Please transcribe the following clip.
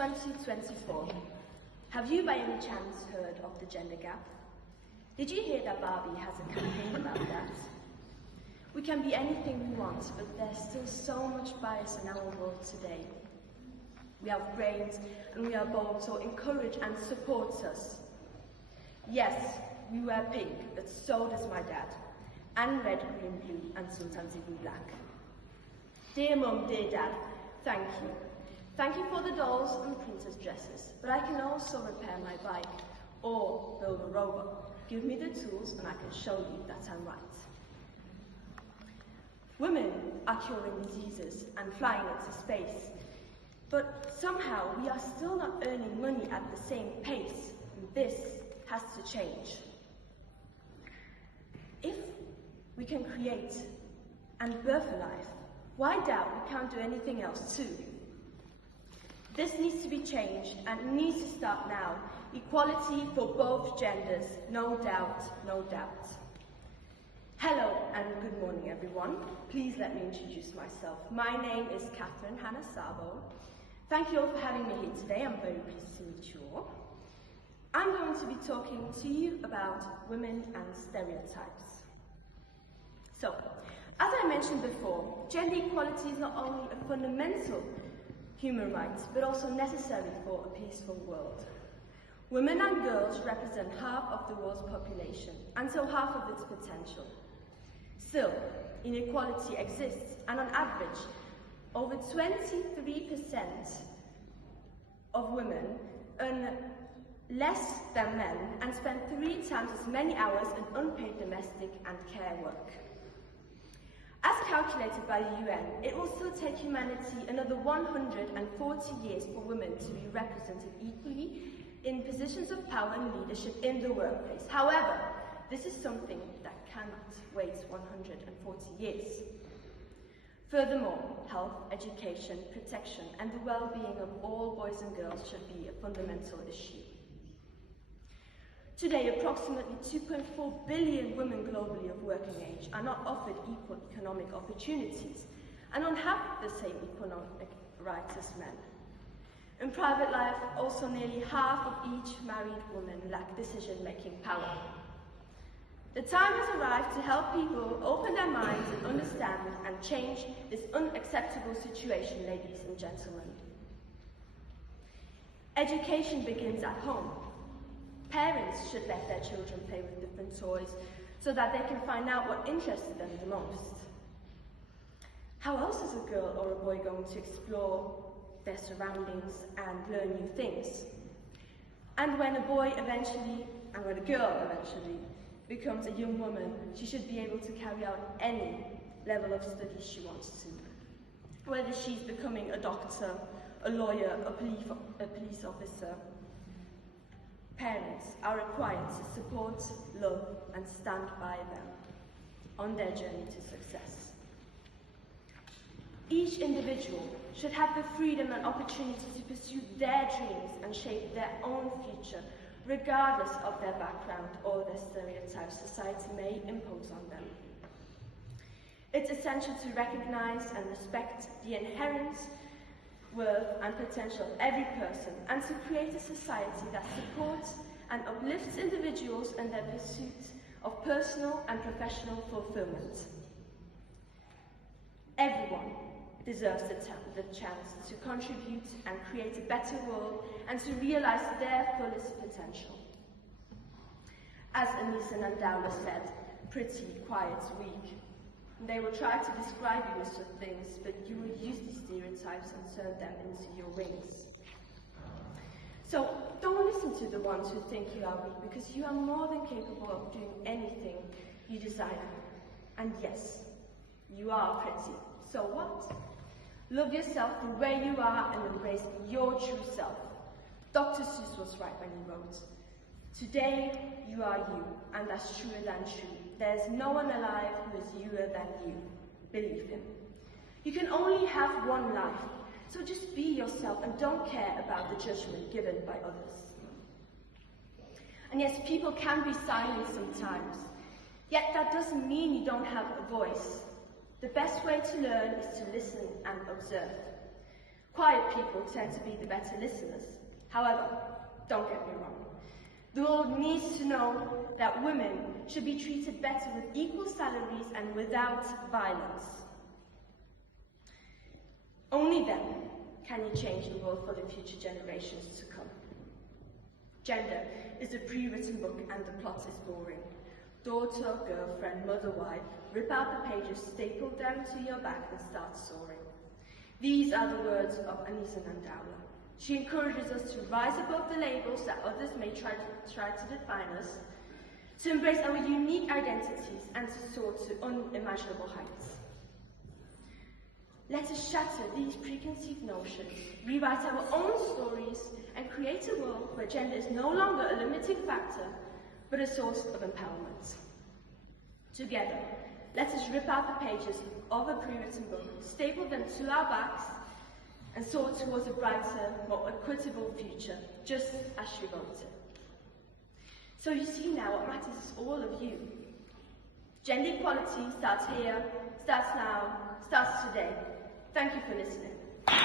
2024. Have you by any chance heard of the gender gap? Did you hear that Barbie has a campaign about that? We can be anything we want, but there's still so much bias in our world today. We have brains and we are bold, so encourage and support us. Yes, we wear pink, but so does my dad. And red, green, blue, and sometimes even black. Dear Mum, dear Dad, thank you. Thank you for the dolls and princess dresses, but I can also repair my bike or build a robot. Give me the tools and I can show you that I'm right. Women are curing diseases and flying into space, but somehow we are still not earning money at the same pace, and this has to change. If we can create and birth a life, why doubt we can't do anything else too? This needs to be changed and it needs to start now. Equality for both genders, no doubt, no doubt. Hello and good morning everyone. Please let me introduce myself. My name is Catherine Hannah Sabo. Thank you all for having me here today. I'm very pleased to meet you all. I'm going to be talking to you about women and stereotypes. So, as I mentioned before, gender equality is not only a fundamental human right, but also necessary for a peaceful world. Women and girls represent half of the world's population, and so half of its potential. Still, inequality exists, and on average, over 23% of women earn less than men and spend 3 times as many hours in unpaid domestic and care work. As calculated by the UN, it will still take humanity another 140 years for women to be represented equally in positions of power and leadership in the workplace. However, this is something that cannot wait 140 years. Furthermore, health, education, protection, and the well-being of all boys and girls should be a fundamental issue. Today, approximately 2.4 billion women globally of working age are not offered equal economic opportunities and don't have the same economic rights as men. In private life, also nearly half of each married woman lack decision-making power. The time has arrived to help people open their minds and understand and change this unacceptable situation, ladies and gentlemen. Education begins at home. Parents should let their children play with different toys so that they can find out what interested them the most. How else is a girl or a boy going to explore their surroundings and learn new things? And when a girl eventually becomes a young woman, she should be able to carry out any level of study she wants to. Whether she's becoming a doctor, a lawyer, a police officer, parents are required to support, love, and stand by them on their journey to success. Each individual should have the freedom and opportunity to pursue their dreams and shape their own future, regardless of their background or the stereotypes society may impose on them. It's essential to recognize and respect the inherent worth and potential of every person, and to create a society that supports and uplifts individuals in their pursuit of personal and professional fulfillment. Everyone deserves the chance to contribute and create a better world and to realize their fullest potential. As Anissa Nandaula said, pretty, quiet, weak. They will try to describe you as such things, but you will use these stereotypes and turn them into your wings. So don't listen to the ones who think you are weak, because you are more than capable of doing anything you desire. And yes, you are pretty. So what? Love yourself the way you are and embrace your true self. Dr. Seuss was right when he wrote, "Today you are you, and that's truer than true. There's no one alive who is youer than you. Believe him." You can only have one life, so just be yourself and don't care about the judgment given by others. And yes, people can be silent sometimes, yet that doesn't mean you don't have a voice. The best way to learn is to listen and observe. Quiet people tend to be the better listeners. However, don't get me wrong. The world needs to know that women should be treated better with equal salaries and without violence. Only then can you change the world for the future generations to come. Gender is a pre-written book and the plot is boring. Daughter, girlfriend, mother, wife, rip out the pages, staple them to your back and start soaring. These are the words of Anisa Nandaula. She encourages us to rise above the labels that others may try to define us, to embrace our unique identities and to soar to unimaginable heights. Let us shatter these preconceived notions, rewrite our own stories, and create a world where gender is no longer a limiting factor, but a source of empowerment. Together, let us rip out the pages of a pre-written book, staple them to our backs, and soar towards a brighter, more equitable future, just as she wrote it. So you see now what matters is all of you. Gender equality starts here, starts now, starts today. Thank you for listening.